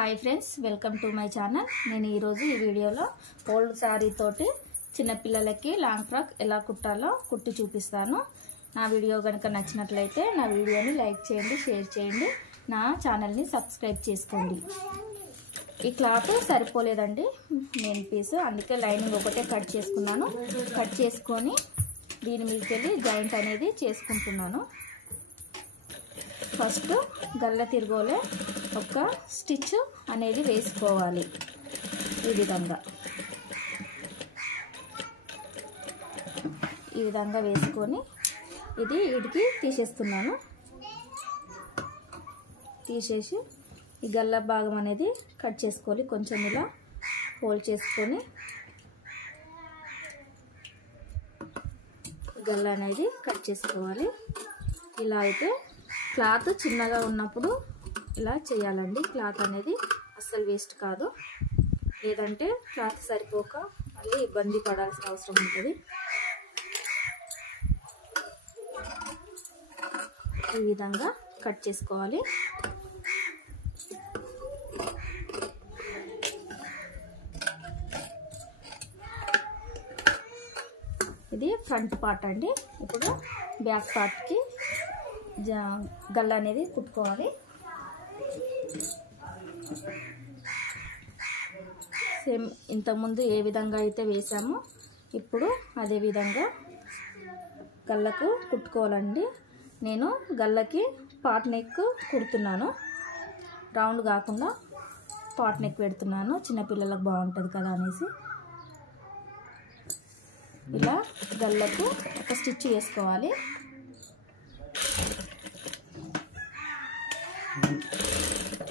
High friends welcome to my channel నేను ఈ రోజు ఈ వీడియోలో ఓల్డ్ సారీ తోటి చిన్న పిల్లలకి లాంగ్ ఫ్రాక్ ఎలా కుట్టాలో కుట్టి చూపిస్తాను। నా వీడియో గనుక నచ్చినట్లయితే నా వీడియోని లైక్ చేయండి, షేర్ చేయండి, నా ఛానల్ ని సబ్స్క్రైబ్ చేసుకోండి। ఈ క్లాత్ సరిపోలేదండి మెయిన్ పీస్, అందుకే లైనింగ్ ఒకటే కట్ చేసుకున్నాను। కట్ చేసుకొని దీని మీదకి జాయింట్ అనేది చేసుకుంటున్నాను। ఫస్ట్ గల్ల తిరగోలే ఒక స్టిచ్ అనేది వేసుకోవాలి। ఈ విధంగా వేసుకొని ఇది ఇడికి తీసేస్తున్నాను। తీసేసి ఈ గల్ల భాగం అనేది కట్ చేసుకోవాలి। కొంచెం ఇలా ఫోల్డ్ చేసుకొని గల్ల అనేది కట్ చేసుకోవాలి। ఇలా అయితే క్లాత్ చిన్నగా ఉన్నప్పుడు ఇలా చేయాలండి। క్లాత్ అనేది అస్సలు వేస్ట్ కాదు, లేదంటే క్లాత్ సరిపోక మళ్ళీ ఇబ్బంది పడాల్సిన అవసరం ఉంటుంది। ఈ విధంగా కట్ చేసుకోవాలి। ఇది ఫ్రంట్ పార్ట్ అండి। ఇప్పుడు బ్యాక్ పార్ట్కి గల్ల అనేది కుట్టుకోవాలి। సేమ్ ఇంతకుముందు ఏ విధంగా అయితే వేసామో ఇప్పుడు అదే విధంగా గల్లకు కుట్టుకోవాలండి। నేను గల్లకి పాట్ నెక్ కుడుతున్నాను, రౌండ్ కాకుండా పాట్ నెక్ పెడుతున్నాను, చిన్నపిల్లలకు బాగుంటుంది కదా అనేసి। ఇలా గల్లకు ఒక స్టిచ్ వేసుకోవాలి।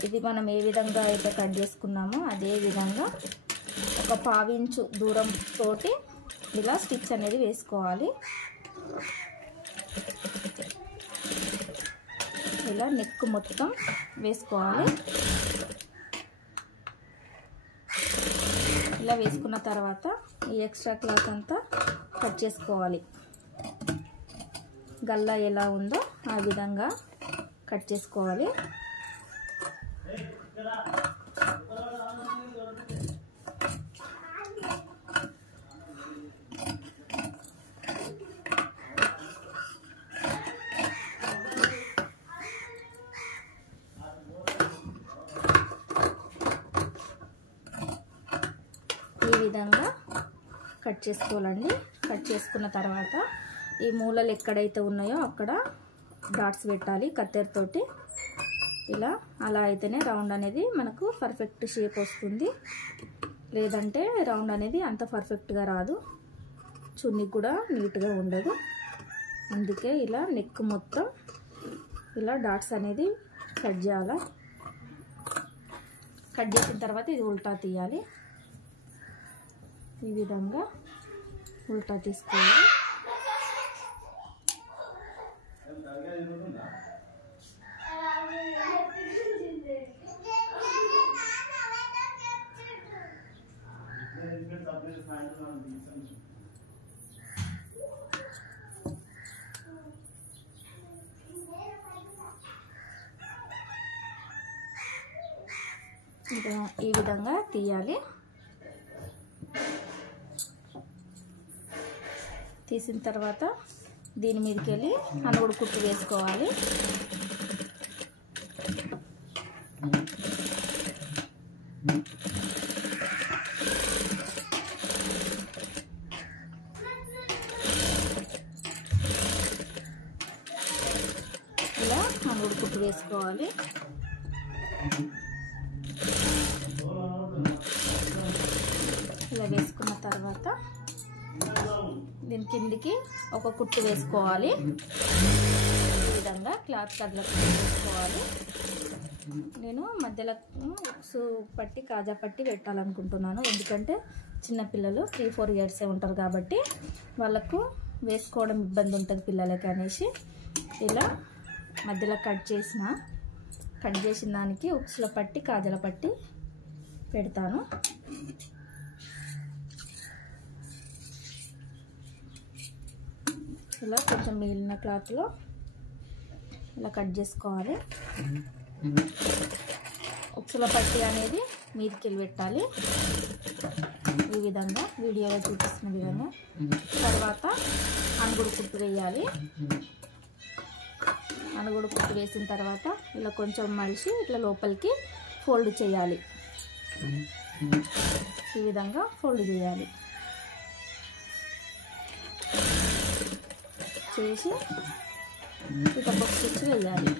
ఇది మనం ఏ విధంగా అయితే కట్ చేసుకున్నామో అదే విధంగా ఒక 1/2 ఇంచు దూరం తోటి ఇలా స్టిచ్ అనేది వేసుకోవాలి। ఇలా నెక్ మొత్తం వేసుకోవాలి। ఇలా వేసుకున్న తర్వాత ఈ ఎక్స్ట్రా క్లాత్ అంతా కట్ చేసుకోవాలి। గల్లా ఎలా ఉందో ఆ విధంగా కట్ చేసుకోవాలి। ఈ విధంగా కట్ చేసుకోవాలండి। కట్ చేసుకున్న తర్వాత ఈ మూలలు ఎక్కడైతే ఉన్నాయో అక్కడ డాట్స్ పెట్టాలి కత్తెరతోటి। ఇలా అలా అయితేనే రౌండ్ అనేది మనకు పర్ఫెక్ట్ షేప్ వస్తుంది, లేదంటే రౌండ్ అనేది అంత పర్ఫెక్ట్గా రాదు, చున్నీ కూడా నీట్గా ఉండదు। అందుకే ఇలా నెక్ మొత్తం ఇలా డాట్స్ అనేది కట్ చేయాలి। కట్ చేసిన తర్వాత ఇది ఉల్టా తీయాలి। ఈ విధంగా ఉల్టా తీసుకోవాలి। ఈ విధంగా తీయాలి। తీసిన తర్వాత దీని మీదకి వెళ్ళి అనుగుడు కుట్టు వేసుకోవాలి। ఇలా అనుగుడు కుట్టు వేసుకోవాలి। ఇలా వేసుకున్న తర్వాత దీని కిందికి ఒక కుట్టు వేసుకోవాలి। ఈ విధంగా క్లాత్ కదలకు వేసుకోవాలి। నేను మధ్యలో ఉక్స్ పట్టి కాజా పట్టి పెట్టాలనుకుంటున్నాను, ఎందుకంటే చిన్నపిల్లలు 3-4 ఇయర్సే ఉంటారు కాబట్టి వాళ్ళకు వేసుకోవడం ఇబ్బంది ఉంటుంది పిల్లలకి అనేసి ఇలా మధ్యలో కట్ చేసిన దానికి ఉక్స్లో పట్టి కాజల పట్టి పెడతాను। ఇలా కొంచెం మిగిలిన క్లాత్లో ఇలా కట్ చేసుకోవాలి। ఉక్సుల పట్టి అనేది మీదికి పెట్టాలి ఈ విధంగా వీడియోలో చూపిస్తున్న విధంగా. తర్వాత అణుగుడు కుట్టు వేయాలి. అణుగుడు కుట్టు వేసిన తర్వాత ఇలా కొంచెం మలిచి ఇట్లా లోపలికి ఫోల్డ్ చేయాలి. ఈ విధంగా ఫోల్డ్ చేయాలి. చేసి ఇక బొక్స్ స్టిచ్ వేయాలి.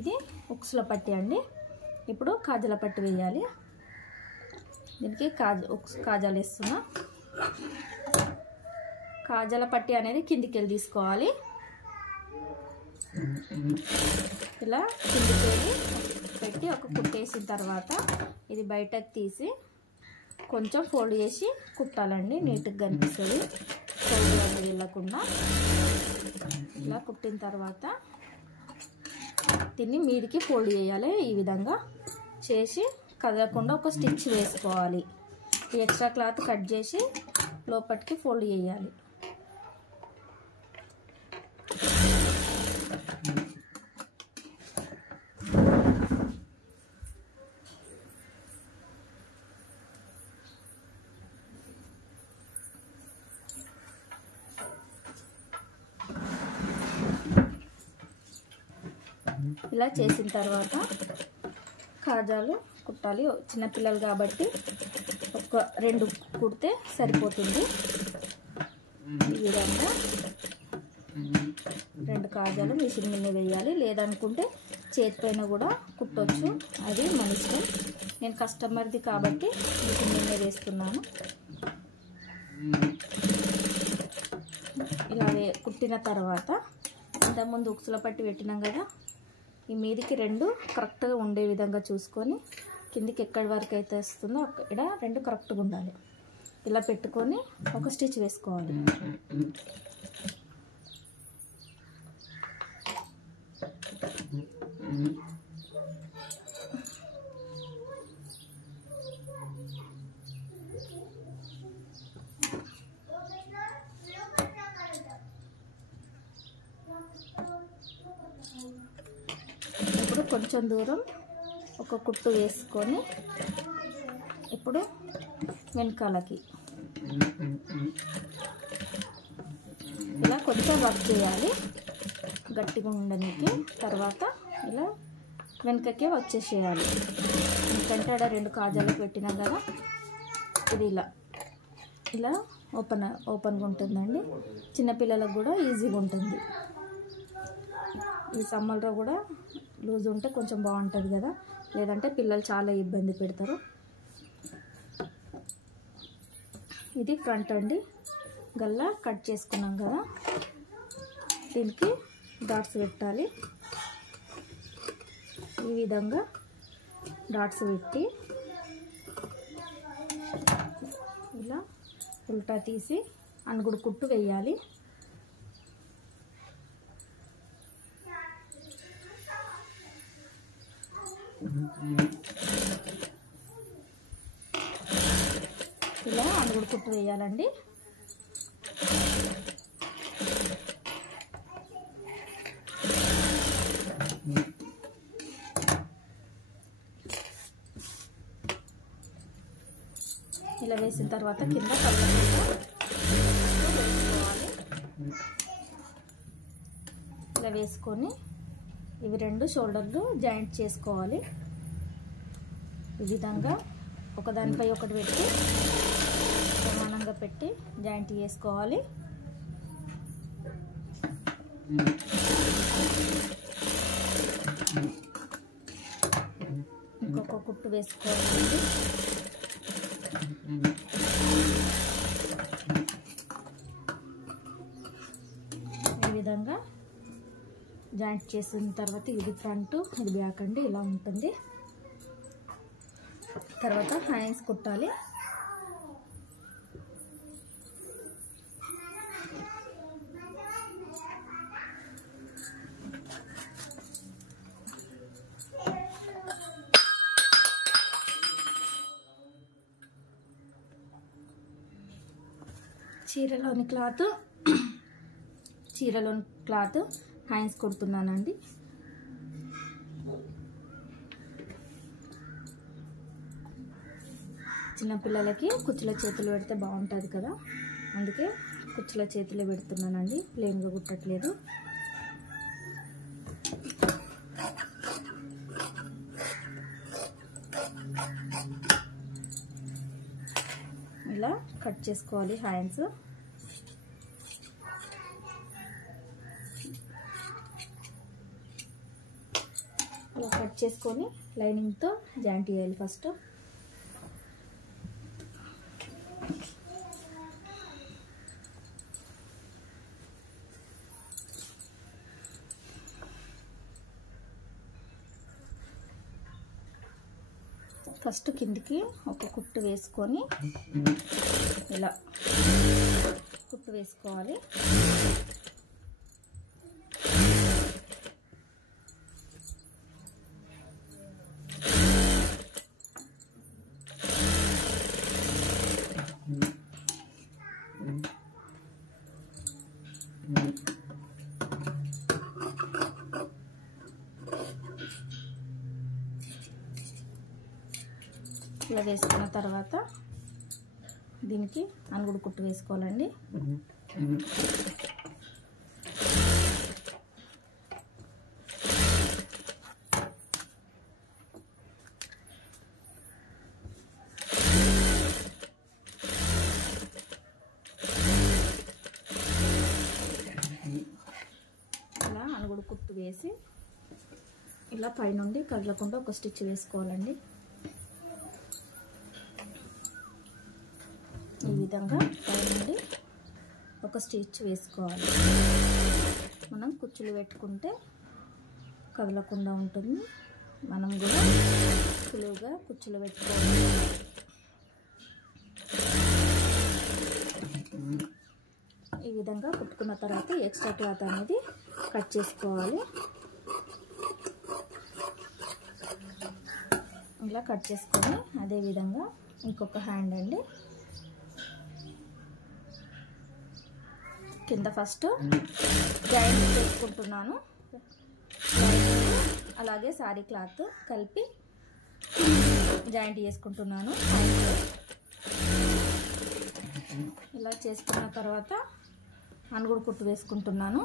ఇది ఉక్సుల పట్టి అండి. ఇప్పుడు కాజల పట్టి వేయాలి. దీనికి కాజాలు వేస్తున్నా. కాజల పట్టి అనేది కిందికి వెళ్ళి తీసుకోవాలి. ఇలా కిందికి వెళ్ళి పెట్టి ఒక కుట్టేసిన తర్వాత ఇది బయటకు తీసి కొంచెం ఫోల్డ్ చేసి కుట్టాలండి. నీట్గా కనిపిస్తుంది, ఫోల్డ్ అనేది వెళ్ళకుండా. ఇలా కుట్టిన తర్వాత దీన్ని మీదికి ఫోల్డ్ చేయాలి. ఈ విధంగా చేసి కదలకుండా ఒక స్టిచ్ వేసుకోవాలి. ఈ ఎక్స్ట్రా క్లాత్ కట్ చేసి లోపలికి ఫోల్డ్ చేయాలి. ఇలా చేసిన తర్వాత కాజాలు కుట్టాలి. చిన్నపిల్లలు కాబట్టి ఒక 2 కుడితే సరిపోతుంది. ఈ విధంగా 2 కాజాలు మిషన్ మీద వేయాలి. లేదనుకుంటే చేతి పైన కూడా కుట్టొచ్చు, అది మన ఇష్టం. నేను కస్టమర్ది కాబట్టి మిషన్ మీద వేస్తున్నాను. ఇలా కుట్టిన తర్వాత ఇంతకుముందు ఉక్సుల పట్టి పెట్టినాం కదా, ఈ మీదికి 2 కరెక్ట్గా ఉండే విధంగా చూసుకొని కిందికి ఎక్కడి వరకు అయితే వస్తుందో అక్కడ 2 కరెక్ట్గా ఉండాలి. ఇలా పెట్టుకొని ఒక స్టిచ్ వేసుకోవాలి. ఇప్పుడు కొంచెం దూరం ఒక కుట్టు వేసుకొని ఇప్పుడు వెనకాలకి ఇలా కొంచెం వర్క్ చేయాలి గట్టిగా ఉండడానికి. తర్వాత ఇలా వెనకకే వచ్చేసేయాలి. ఎందుకంటే అక్కడ 2 కాజాలకు పెట్టినాం కదా, ఇది ఇలా ఓపెన్గా ఉంటుందండి. చిన్నపిల్లలకు కూడా ఈజీగా ఉంటుంది. ఈ సమ్మర్లో కూడా లూజ్ ఉంటే కొంచెం బాగుంటుంది కదా, లేదంటే పిల్లలు చాలా ఇబ్బంది పెడతారు. ఇది ఫ్రంట్ అండి. గల్లా కట్ చేసుకున్నాం కదా, దీనికి డాట్స్ పెట్టాలి. ఈ విధంగా డాట్స్ పెట్టి ఇలా ఉల్టా తీసి అణుగుడు కుట్టు వేయాలి. ఇలా అణుగుడు కుట్టు వేయాలండి. ఇలా వేసిన తర్వాత కింద వేసుకోవాలి. ఇలా వేసుకొని ఇవి 2 షోల్డర్లు జాయింట్ చేసుకోవాలి. ఈ విధంగా ఒకదానిపై ఒకటి పెట్టి సమానంగా పెట్టి జాయింట్ చేసుకోవాలి. ఇంకొక కుట్టు వేసుకోవాలి. ఈ విధంగా జాయింట్ చేసిన తర్వాత ఇది ఫ్రంట్, ఇది బ్యాక్ అండి. ఇలా ఉంటుంది. తర్వాత హ్యాండ్స్ కుట్టాలి. చీరలోని క్లాత్ హ్యాండ్స్ కుడుతున్నానండి. చిన్నపిల్లలకి కుచ్చుల చేతులు పెడితే బాగుంటుంది కదా, అందుకే కుచ్చుల చేతులే పెడుతున్నానండి, ప్లెయిన్గా కుట్టట్లేదు. ఇలా కట్ చేసుకోవాలి హ్యాండ్స్. ఇలా కట్ చేసుకొని లైనింగ్తో జాయింట్ చేయాలి ఫస్ట్. ఫస్ట్ కిందికి ఒక కుట్టు వేసుకొని ఇలా కుట్టు వేసుకోవాలి. ఇలా వేసుకున్న తర్వాత దీనికి అనుగుడు కుట్టు వేసుకోవాలండి. ఇలా అనుగుడు కుట్టు వేసి ఇలా పైనుండి కదలకుండా ఒక స్టిచ్ వేసుకోవాలండి. ఈ విధంగా పైనుండి ఒక స్టిచ్ వేసుకోవాలి. మనం కుచ్చులు పెట్టుకుంటే కదలకుండా ఉంటుంది, మనం కూడా సులువుగా కుచ్చులు పెట్టుకోవాలి. ఈ విధంగా కుట్టుకున్న తర్వాత ఎక్స్ట్రా క్లాత్ అనేది కట్ చేసుకోవాలి. ఇలా కట్ చేసుకొని అదే విధంగా ఇంకొక హ్యాండ్ అండి, కింద ఫస్ట్ జాయింట్ చేసుకుంటున్నాను. అలాగే సారీ క్లాత్ కలిపి జాయింట్ చేసుకుంటున్నాను. ఇలా చేసుకున్న తర్వాత అనుగుడు కుట్టు వేసుకుంటున్నాను.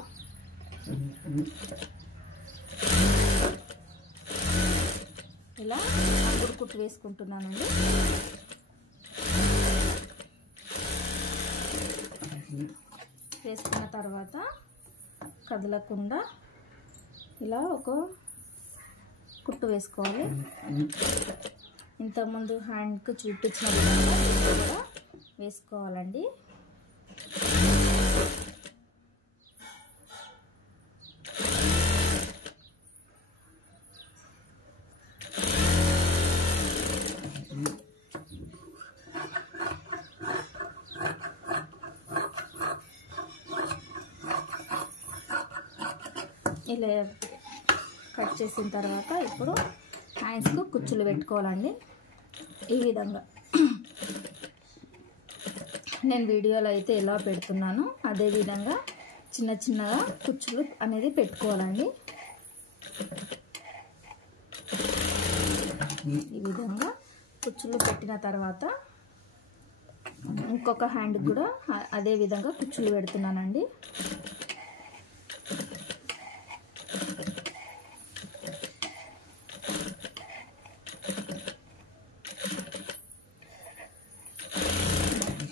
ఇలా అనుగుడు కుట్టు వేసుకుంటున్నానండి. వేసుకున్న తర్వాత కదలకుండా ఇలా ఒక కుట్టు వేసుకోవాలి. ఇంతకుముందు హ్యాండ్కి చూపించిన విధంగా కూడా వేసుకోవాలండి. ఇలా కట్ చేసిన తర్వాత ఇప్పుడు హ్యాండ్స్కు కుచ్చులు పెట్టుకోవాలండి. ఈ విధంగా నేను వీడియోలో అయితే ఎలా పెడుతున్నానో అదే విధంగా చిన్న చిన్నగా కుచ్చులు అనేది పెట్టుకోవాలండి. ఈ విధంగా కుచ్చులు పెట్టిన తర్వాత ఇంకొక హ్యాండ్ కూడా అదే విధంగా కుచ్చులు పెడుతున్నానండి.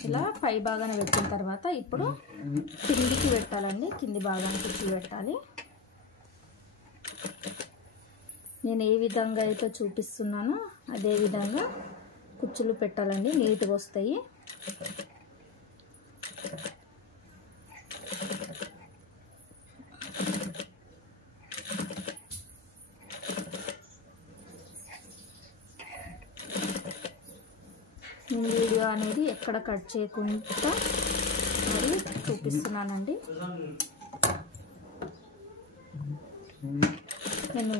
ఇలా పై భాగాన్ని పెట్టిన తర్వాత ఇప్పుడు కిందికి పెట్టాలండి. కింది భాగాన్ని కుచ్చులు పెట్టాలి. నేను ఏ విధంగా అయితే చూపిస్తున్నానో అదే విధంగా కుచ్చులు పెట్టాలండి, నీట్గా వస్తాయి. నేను వీడియో అనేది ఎక్కడ కట్ చేయకుండా మరి చూపిస్తున్నానండి. నేను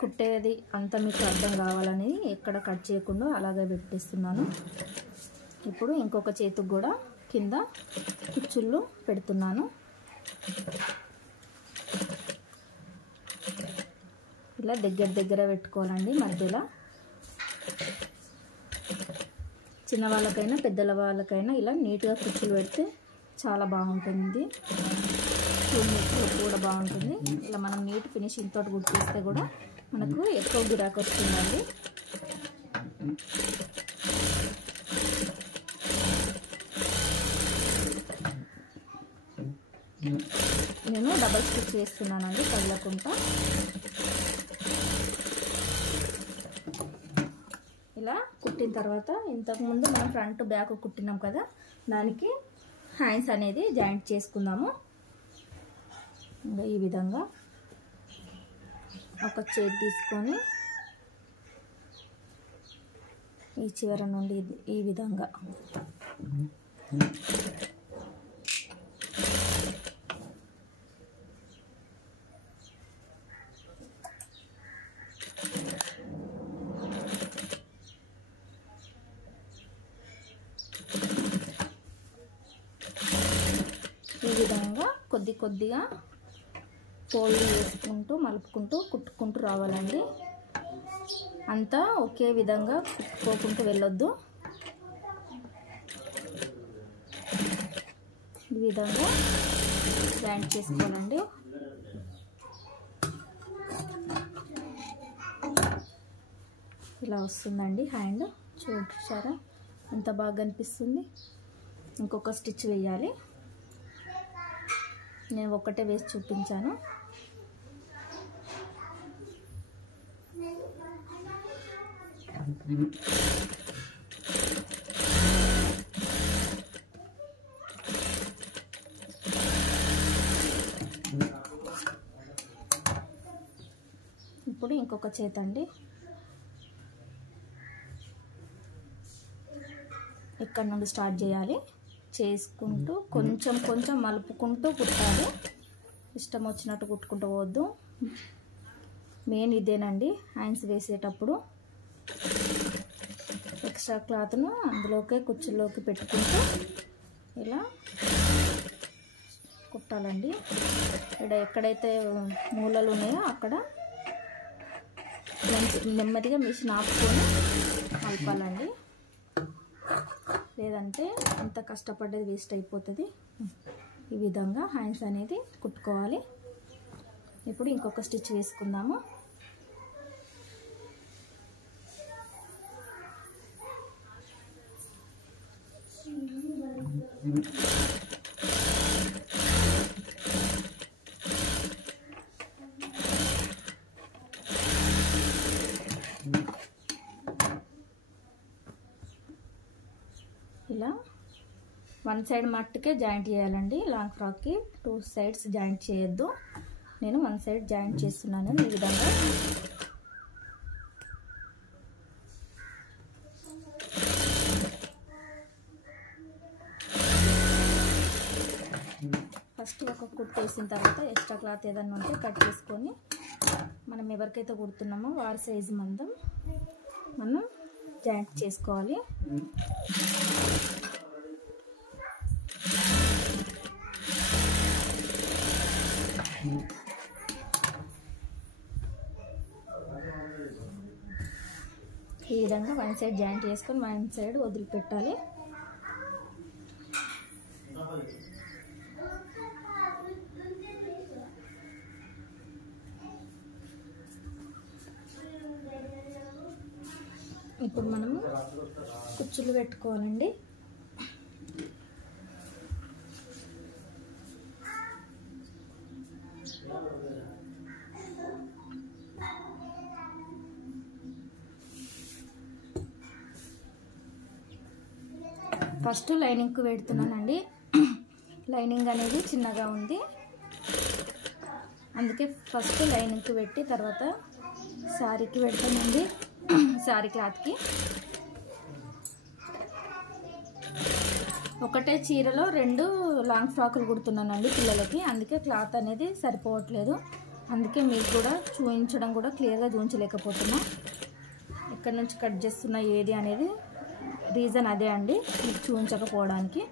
కుట్టేది అంతా మీకు అర్థం కావాలని ఎక్కడ కట్ చేయకుండా అలాగే పెట్టేస్తున్నాను. ఇప్పుడు ఇంకొక చేతికి కూడా కింద కుచ్చుళ్ళు పెడుతున్నాను. ఇలా దగ్గర దగ్గర పెట్టుకోవాలండి. మధ్యలో చిన్న వాళ్ళకైనా పెద్దల వాళ్ళకైనా ఇలా నీట్గా కుచ్చులు పెడితే చాలా బాగుంటుంది. చూడడానికి కూడా బాగుంటుంది. ఇలా మనం నీట్ ఫినిషింగ్ తోటి కుట్టిస్తే కూడా మనకు ఎక్కువ గిరాకీ వస్తుందండి. నేను డబల్ స్టిచ్ వేస్తున్నానండి కదలకుండా. ఇలా కుట్టిన తర్వాత ఇంతకుముందు మనం ఫ్రంట్ బ్యాక్ కుట్టినాం కదా, దానికి హ్యాండ్స్ అనేది జాయింట్ చేసుకుందాము. ఈ విధంగా ఒక చేతి తీసుకొని ఈ చివర నుండి ఈ విధంగా కొద్ది కొద్దిగా ఫోల్డ్ చేసుకుంటూ మలుపుకుంటూ కుట్టుకుంటూ రావాలండి. అంతా ఒకే విధంగా కుట్టుకోకుంటూ వెళ్ళొద్దు. ఈ విధంగా జాయింట్ చేసుకోవాలండి. ఇలా వస్తుందండి హ్యాండ్. చూసారా ఎంత బాగా కనిపిస్తుంది. ఇంకొక స్టిచ్ వేయాలి. నేను ఒక్కటే వేసి చూపించాను. ఇప్పుడు ఇంకొక చేతి అండి. ఇక్కడ నుండి స్టార్ట్ చేయాలి. చేసుకుంటూ కొంచెం కొంచెం మలుపుకుంటూ కుట్టాలి. ఇష్టం వచ్చినట్టు కుట్టుకుంటూ పోవద్దు. మెయిన్ ఇదేనండి. హ్యాండ్స్ వేసేటప్పుడు ఎక్స్ట్రా క్లాత్ను అందులోకే కుచ్చుల్లోకి పెట్టుకుంటూ ఇలా కుట్టాలండి. ఇక్కడ ఎక్కడైతే మూలలు ఉన్నాయో అక్కడ నెమ్మదిగా మిషన్ ఆపుకొని కలపాలండి. లేదంటే అంత కష్టపడ్డది వేస్ట్ అయిపోతుంది. ఈ విధంగా హ్యాండ్స్ అనేది కుట్టుకోవాలి. ఇప్పుడు ఇంకొక స్టిచ్ వేసుకుందాము. ఇలా వన్ సైడ్ మట్టుకే జాయింట్ చేయాలండి. లాంగ్ ఫ్రాక్కి 2 సైడ్స్ జాయింట్ చేయొద్దు. నేను 1 సైడ్ జాయింట్ చేస్తున్నాను. ఈ విధంగా ఫస్ట్ ఒక కుట్టు వేసిన తర్వాత ఎక్స్ట్రా క్లాత్ ఏదన్నా ఉంటే కట్ చేసుకొని మనం ఎవరికైతే కుడుతున్నామో వారి సైజు మందం మనం జాయింట్ చేసుకోవాలి. ఈ విధంగా 1 సైడ్ జాయింట్ చేసుకొని 1 సైడ్ వదిలిపెట్టాలి. ఇప్పుడు మనము కుచ్చులు పెట్టుకోవాలండి. ఫస్ట్ లైనింగ్కి పెడుతున్నానండి. లైనింగ్ అనేది చిన్నగా ఉంది, అందుకే ఫస్ట్ లైనింగ్కి పెట్టి తర్వాత శారీకి పెడతానండి. శారీ క్లాత్కి ఒకటే చీరలో 2 లాంగ్ ఫ్రాకులు కుడుతున్నానండి పిల్లలకి. అందుకే క్లాత్ అనేది సరిపోవట్లేదు. అందుకే మీకు కూడా చూపించడం కూడా క్లియర్గా చూపించలేకపోతున్నా. ఎక్కడి నుంచి కట్ చేస్తున్నా ఏది అనేది రీజన్ అదే అండి, మీకు చూపించకపోవడానికి.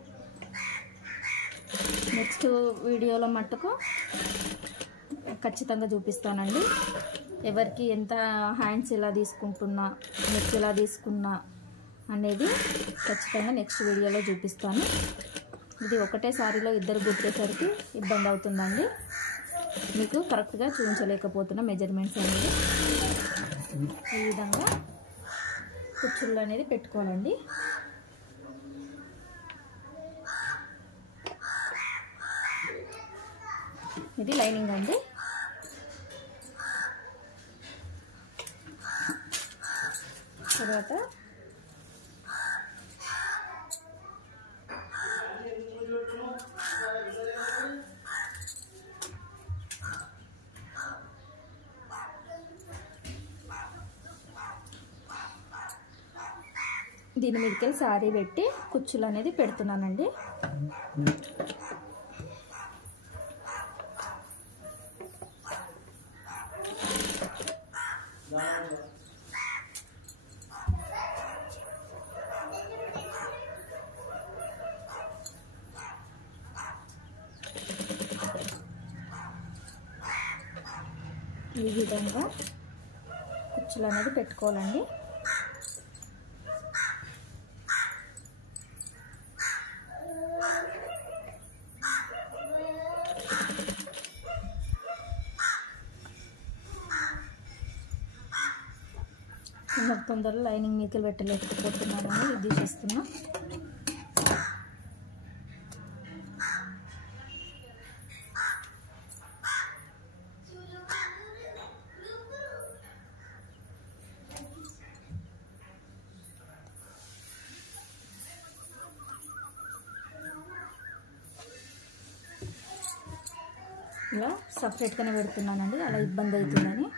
నెక్స్ట్ వీడియోలో మట్టుకు ఖచ్చితంగా చూపిస్తానండి. ఎవరికి ఎంత హ్యాండ్స్ ఎలా తీసుకుంటున్నా, నెక్స్ ఎలా తీసుకున్నా అనేది ఖచ్చితంగా నెక్స్ట్ వీడియోలో చూపిస్తాను. ఇది ఒకటే సారీలో ఇద్దరు గుర్తేసరికి ఇబ్బంది అవుతుందండి, మీకు కరెక్ట్గా చూపించలేకపోతున్నా మెజర్మెంట్స్ అనేది. ఈ విధంగా కుచ్చుళ్ళు అనేది పెట్టుకోవాలండి. ఇది లైనింగ్ అండి. తర్వాత దీని మీదకి సారీ పెట్టి కుచ్చులు అనేది పెడుతున్నానండి. ఈ విధంగా కుచ్చులు అనేది పెట్టుకోవాలండి. తొందరలో లైనింగ్ మీదకి పెట్టలేకపోతున్నానని ఇది తీసేస్తున్నా. ఇలా సపరేట్గానే పెడుతున్నానండి, అలా ఇబ్బంది అవుతుందని.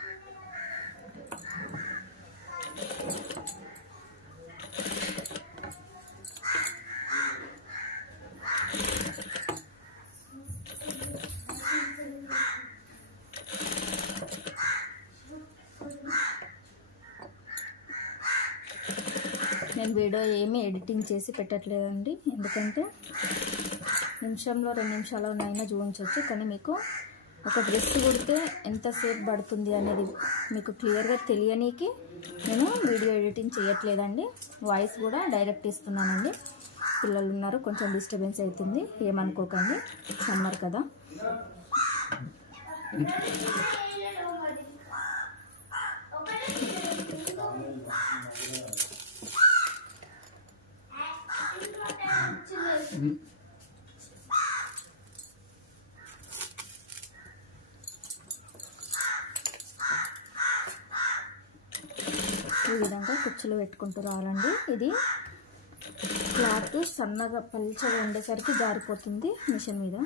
నేను వీడియో ఏమీ ఎడిటింగ్ చేసి పెట్టట్లేదండి, ఎందుకంటే నిమిషంలో 2 నిమిషాలనైనా చూపించవచ్చు, కానీ మీకు ఒక డ్రెస్ కుడితే ఎంతసేపు పడుతుంది అనేది మీకు క్లియర్గా తెలియనీకి నేను వీడియో ఎడిటింగ్ చేయట్లేదండి. వాయిస్ కూడా డైరెక్ట్ ఇస్తున్నానండి. పిల్లలు ఉన్నారు, కొంచెం డిస్టర్బెన్స్ అవుతుంది, ఏమనుకోకండి, సమ్మర్ కదా. ఈ విధంగా కుచ్చులు పెట్టుకుంటూ రావాలండి. ఇది క్లాత్ సన్నగా పల్చగా ఉండేసరికి జారిపోతుంది మిషన్ మీద,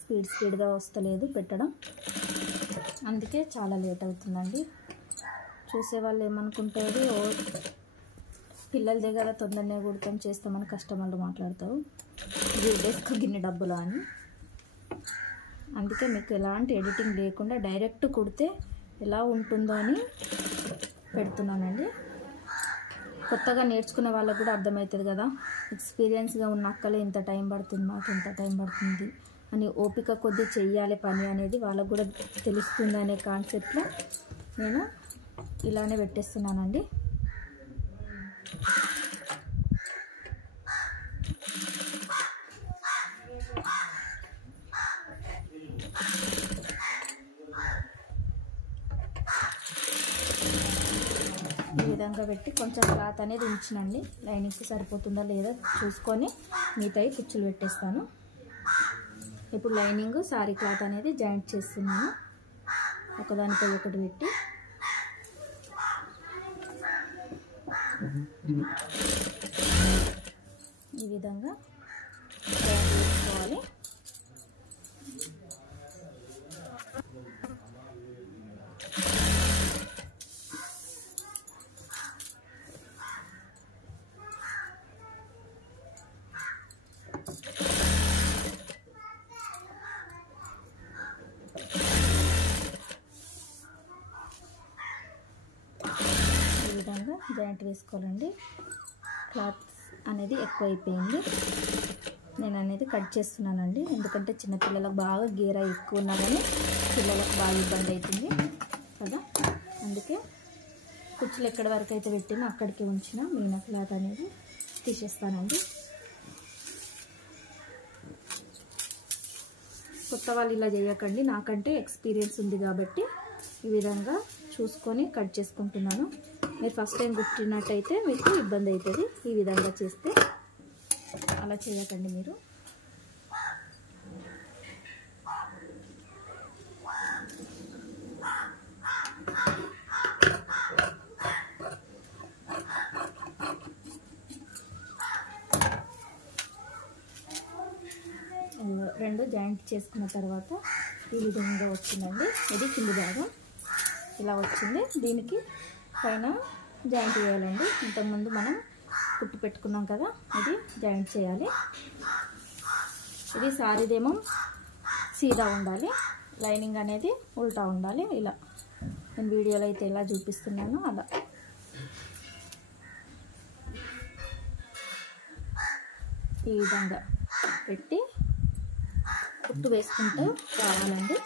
స్పీడ్గా వస్తలేదు పెట్టడం, అందుకే చాలా లేట్ అవుతుందండి. చూసేవాళ్ళు ఏమనుకుంటారు, పిల్లల దగ్గర తొందరనే కుడతాం చేస్తామని కస్టమర్లు మాట్లాడతారు, డ్రెస్కి గిన్నె డబ్బులు అని. అందుకే మీకు ఎలాంటి ఎడిటింగ్ లేకుండా డైరెక్ట్ కుడితే ఎలా ఉంటుందో అని పెడుతున్నానండి. కొత్తగా నేర్చుకునే వాళ్ళకు కూడా అర్థమవుతుంది కదా, ఎక్స్పీరియన్స్గా ఉన్న అక్కలే ఇంత టైం పడుతుంది, మాకు ఎంత టైం పడుతుంది అని ఓపిక కొద్దీ చెయ్యాలి పని అనేది వాళ్ళకు కూడా తెలుస్తుంది అనే కాన్సెప్ట్లో నేను ఇలానే పెట్టేస్తున్నానండి. ఈ విధంగా పెట్టి కొంచెం క్లాత్ అనేది ఉంచినండి, లైనింగ్కి సరిపోతుందా లేదా చూసుకొని మిగతాయి కుచ్చులు పెట్టేస్తాను. ఇప్పుడు లైనింగ్ సారీ క్లాత్ అనేది జాయింట్ చేస్తున్నాను, ఒకదానిపై ఒకటి పెట్టి. ఈ విధంగా జాయింట్ చేసుకోవాలి. ఈ విధంగా జాయింట్ వేసుకోవాలండి. క్లాత్ అనేది ఎక్కువ అయిపోయింది, నేను అనేది కట్ చేస్తున్నానండి, ఎందుకంటే చిన్నపిల్లలకు బాగా గీర ఎక్కువ ఉన్నా కానీ పిల్లలకు బాగా ఇబ్బంది అవుతుంది కదా, అందుకే కుచ్చులు ఎక్కడి వరకు అయితే పెట్టినా అక్కడికి ఉంచిన మీనా క్లాత్ అనేది తీసేస్తానండి. కొత్త వాళ్ళు ఇలా చేయకండి, నాకంటే ఎక్స్పీరియన్స్ ఉంది కాబట్టి ఈ విధంగా చూసుకొని కట్ చేసుకుంటున్నాను. మీరు ఫస్ట్ టైం కుట్టినట్టయితే మీకు ఇబ్బంది అవుతుంది. ఈ విధంగా చేస్తే అలా చేయకండి మీరు. రెండు జాయింట్ చేసుకున్న తర్వాత ఈ విధంగా వచ్చిందండి. ఇది కింది భాగం ఇలా వచ్చింది. దీనికి పైన జాయింట్ చేయాలండి. ఇంతకుముందు మనం కుట్టి పెట్టుకున్నాం కదా, ఇది జాయింట్ చేయాలి. ఇది సారీదేమో సీదా ఉండాలి, లైనింగ్ అనేది ఉల్టా ఉండాలి. ఇలా నేను వీడియోలో అయితే ఎలా చూపిస్తున్నానో అలా ఈ విధంగా పెట్టి కుట్టు వేసుకుంటూ రావాలండి.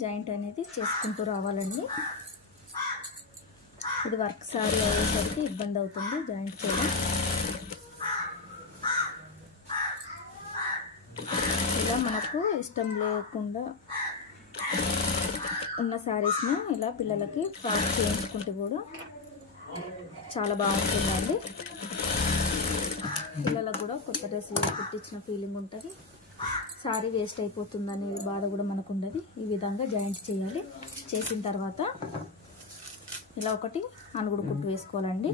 జాయింట్ అనేది చేసుకుంటూ రావాలండి. ఇది వర్క్ సారీ అయ్యేసరికి ఇబ్బంది అవుతుంది జాయింట్ చేయడం. ఇలా మనకు ఇష్టం లేకుండా ఉన్న శారీస్ని ఇలా పిల్లలకి ఫ్రాక్ చేయించుకుంటే కూడా చాలా బాగుంటుందండి. పిల్లలకు కూడా కొత్త డ్రెస్సులు కుట్టించిన ఫీలింగ్ ఉంటుంది. సారీ వేస్ట్ అయిపోతుందనే బాధ కూడా మనకు ఉండదు. ఈ విధంగా జాయింట్ చేయాలి. చేసిన తర్వాత ఇలా ఒకటి అనుగుడు కుట్టు వేసుకోవాలండి.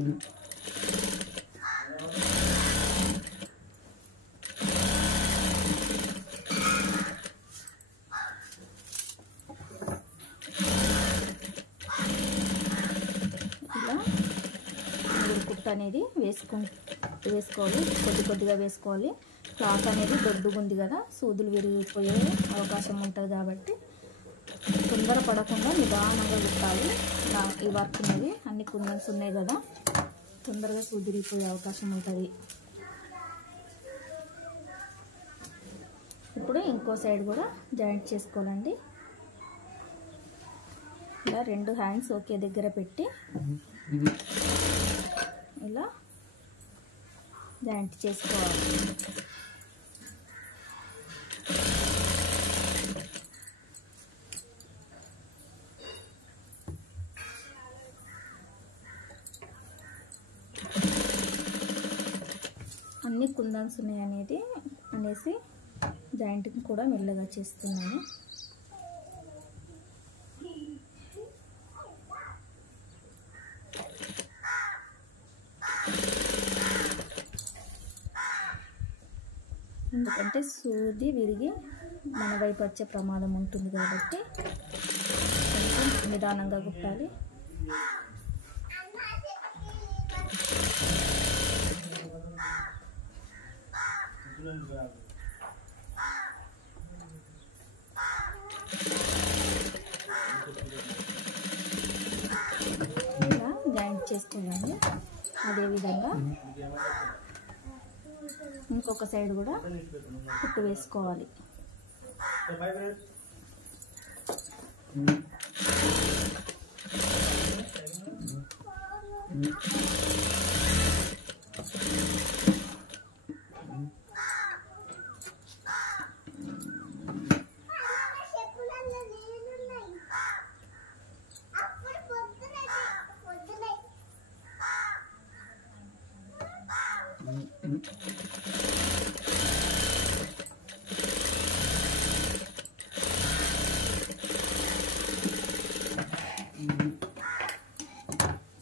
ఇలా అనుగుడు కుట్టు అనేది వేసుకోవాలి. కొద్దిగా వేసుకోవాలి. క్లాత్ అనేది దొడ్డుగా ఉంది కదా, సూదులు విరిగిపోయే అవకాశం ఉంటుంది కాబట్టి తొందర పడకుండా నిదానంగా కుట్టాలి. ఈ వర్క్ అనేది అన్ని కుందన్స్ ఉన్నాయి కదా, తొందరగా సూది విరిగిపోయే అవకాశం ఉంటుంది. ఇప్పుడు ఇంకో సైడ్ కూడా జాయింట్ చేసుకోవాలండి. ఇలా రెండు హ్యాండ్స్ ఒకే దగ్గర పెట్టి ఇలా జాయింట్ చేసుకోవాలి. అన్ని కుందన్స్ ఉన్నాయి అనేసి జాయింట్ని కూడా మెల్లగా చేస్తున్నాను. ఎందుకంటే సూది విరిగి మన వైపు వచ్చే ప్రమాదం ఉంటుంది కాబట్టి కొంచెం నిదానంగా కుట్టాలి. ఇలా జాయింట్ చేసుకోవాలి. అదేవిధంగా ఇంకొక సైడ్ కూడా కుట్టు వేసుకోవాలి.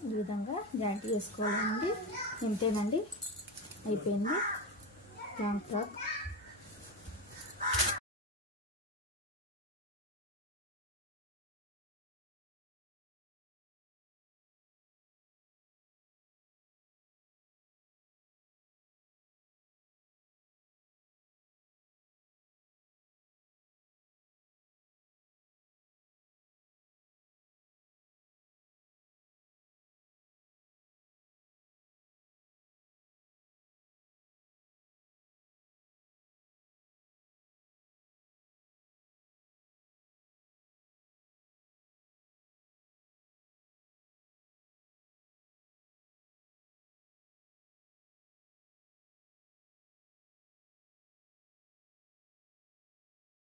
ఈ విధంగా జాయింట్ చేసుకోవాలండి. ఇంతేనండి, అయిపోయింది. Long frock